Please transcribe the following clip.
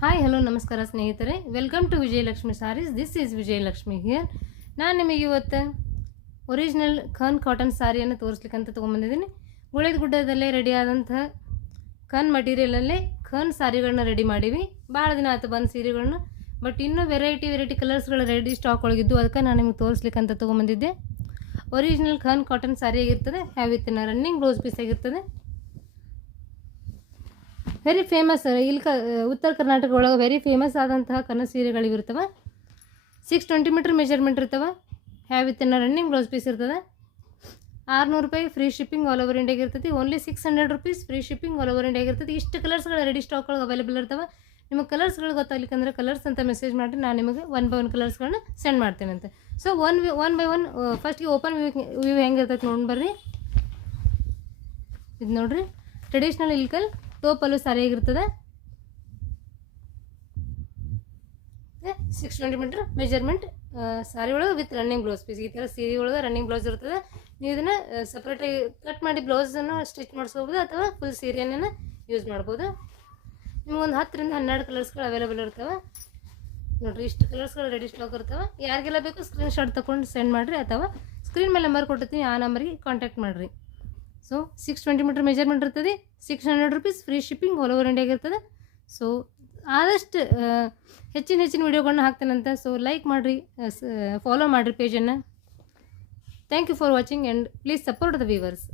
Hi hello ನಮಸ್ಕಾರ ಸ್ನೇಹಿತರೆ, welcome to Vijayalakshmi sarees. This is Vijayalakshmi here. ನಾನು ನಿಮಗೆ ಇವತ್ತು ಒರಿಜಿನಲ್ ಖನ್ ಕಾಟನ್ ಸಾರಿಯನ್ನು ತೋರಿಸ್ಲಿಕ್ಕಂತ ತೊಗೊಂಬಂದಿದ್ದೀನಿ. ಗುಳೇದ ಗುಡ್ಡದಲ್ಲೇ ರೆಡಿ ಆದಂತಹ ಖನ್ ಮಟೀರಿಯಲಲ್ಲೇ ಖನ್ ಸಾರಿಗಳನ್ನ ರೆಡಿ ಮಾಡೀವಿ. ಭಾಳ ದಿನ ಆಯ್ತು ಬಂದು ಸೀರೆಗಳನ್ನ, ಬಟ್ ಇನ್ನೂ ವೆರೈಟಿ ಕಲರ್ಸ್ಗಳು ರೆಡಿ ಸ್ಟಾಕ್ ಒಳಗಿದ್ದು, ಅದಕ್ಕೆ ನಾನು ನಿಮಗೆ ತೋರಿಸ್ಲಿಕ್ಕಂತ ತೊಗೊಂಬಂದಿದ್ದೆ. ಒರಿಜಿನಲ್ ಖನ್ ಕಾಟನ್ ಸಾರಿ ಆಗಿರ್ತದೆ, have with running blouse piece ಆಗಿರ್ತದೆ. ವೆರಿ ಫೇಮಸ್ ಇಲ್ಲಿ ಉತ್ತರ ಕರ್ನಾಟಕ ಒಳಗೆ ವೆರಿ ಫೇಮಸ್ ಆದಂತಹ ಕನ ಸೀರೆಗಳಿರ್ತವೆ. 620 ಮೀಟ್ರ್ ಮೆಜರ್ಮೆಂಟ್ ಇರ್ತವೆ. Have with running blouse piece ಇರ್ತದೆ. 600 ರೂಪಾಯಿ ಫ್ರೀ ಶಿಪ್ಪಿಂಗ್ ಆಲ್ ಓವರ್ ಇಂಡಿಯಾಗೆ ಇರ್ತೈತಿ. Only 600 rupees free shipping all over ಇಂಡಿಯಾಗೆ ಇರ್ತೈತಿ. ಇಷ್ಟು ಕಲರ್ಸ್ಗಳು ರೆಡಿ ಸ್ಟಾಕ್ ಒಳಗೆ ಅವೈಲೇಬಲ್ ಇರ್ತವೆ. ನಿಮಗೆ ಕಲರ್ಸ್ಗಳು ಗೊತ್ತಾಗ್ಲಿಕ್ಕಂದ್ರೆ ಕಲರ್ಸ್ ಅಂತ ಮೆಸೇಜ್ ಮಾಡಿ, ನಾನು ನಿಮಗೆ 1 by 1 ಕಲರ್ಸ್ಗಳನ್ನ ಸೆಂಡ್ ಮಾಡ್ತೇನಂತೆ. ಸೊ ಒನ್ ಬೈ ಒನ್ ಫಸ್ಟಿಗೆ ಓಪನ್ ವ್ಯೂ ಹೆಂಗೆ ಇರ್ತೈತೆ ನೋಡಿ ಬರ್ರಿ. ಇದು ನೋಡ್ರಿ, ಟ್ರೆಡಿಷ್ನಲ್ ಇಲ್ಕಲ್ ಟೋಪಲ್ಲು ಸಾರಿ ಆಗಿರ್ತದೆ. 620 ಮೀಟ್ರ್ ಮೆಜರ್ಮೆಂಟ್ ಸಾರಿ ಒಳಗೆ ವಿತ್ ರನ್ನಿಂಗ್ ಬ್ಲೌಸ್ ಪೀಸ್. ಈ ಥರ ಸೀರೆ ಒಳಗೆ ರನ್ನಿಂಗ್ ಬ್ಲೌಸ್ ಇರ್ತದೆ. ನೀವು ಇದನ್ನು ಸಪ್ರೇಟಾಗಿ ಕಟ್ ಮಾಡಿ ಬ್ಲೌಸನ್ನು ಸ್ಟಿಚ್ ಮಾಡಿಸ್ಕೋಬೋದು, ಅಥವಾ ಫುಲ್ ಸೀರೆಯನ್ನು ಯೂಸ್ ಮಾಡ್ಬೋದು. ನಿಮಗೊಂದು 10 ರಿಂದ 12 ಕಲರ್ಸ್ಗಳು ಅವೈಲೇಬಲ್ ಇರ್ತವೆ. ನೋಡಿರಿ, ಇಷ್ಟು ಕಲರ್ಸ್ಗಳು ರೆಡಿ ಸ್ಟಾಕ್ ಇರ್ತವೆ. ಯಾರಿಗೆಲ್ಲ ಬೇಕು ಸ್ಕ್ರೀನ್ಶಾಟ್ ತೊಗೊಂಡು ಸೆಂಡ್ ಮಾಡಿರಿ, ಅಥವಾ ಸ್ಕ್ರೀನ್ ಮೇಲೆ ನಂಬರ್ ಕೊಟ್ಟಿರ್ತೀನಿ, ಆ ನಂಬರ್ಗೆ ಕಾಂಟ್ಯಾಕ್ಟ್ ಮಾಡಿರಿ. ಸೊ 620 ಮೀಟ್ರ್ ಮೆಜರ್ಮೆಂಟ್ ಇರ್ತದೆ. 600 rupees free shipping all over ಇಂಡಿಯಾಗೆ ಇರ್ತದೆ. ಸೊ ಆದಷ್ಟು ಹೆಚ್ಚಿನ ವೀಡಿಯೋಗಳನ್ನ ಹಾಕ್ತೇನಂತ. ಸೊ ಲೈಕ್ ಮಾಡಿರಿ, ಫಾಲೋ ಮಾಡಿರಿ ಪೇಜನ್ನು. Thank you for watching and please support the viewers.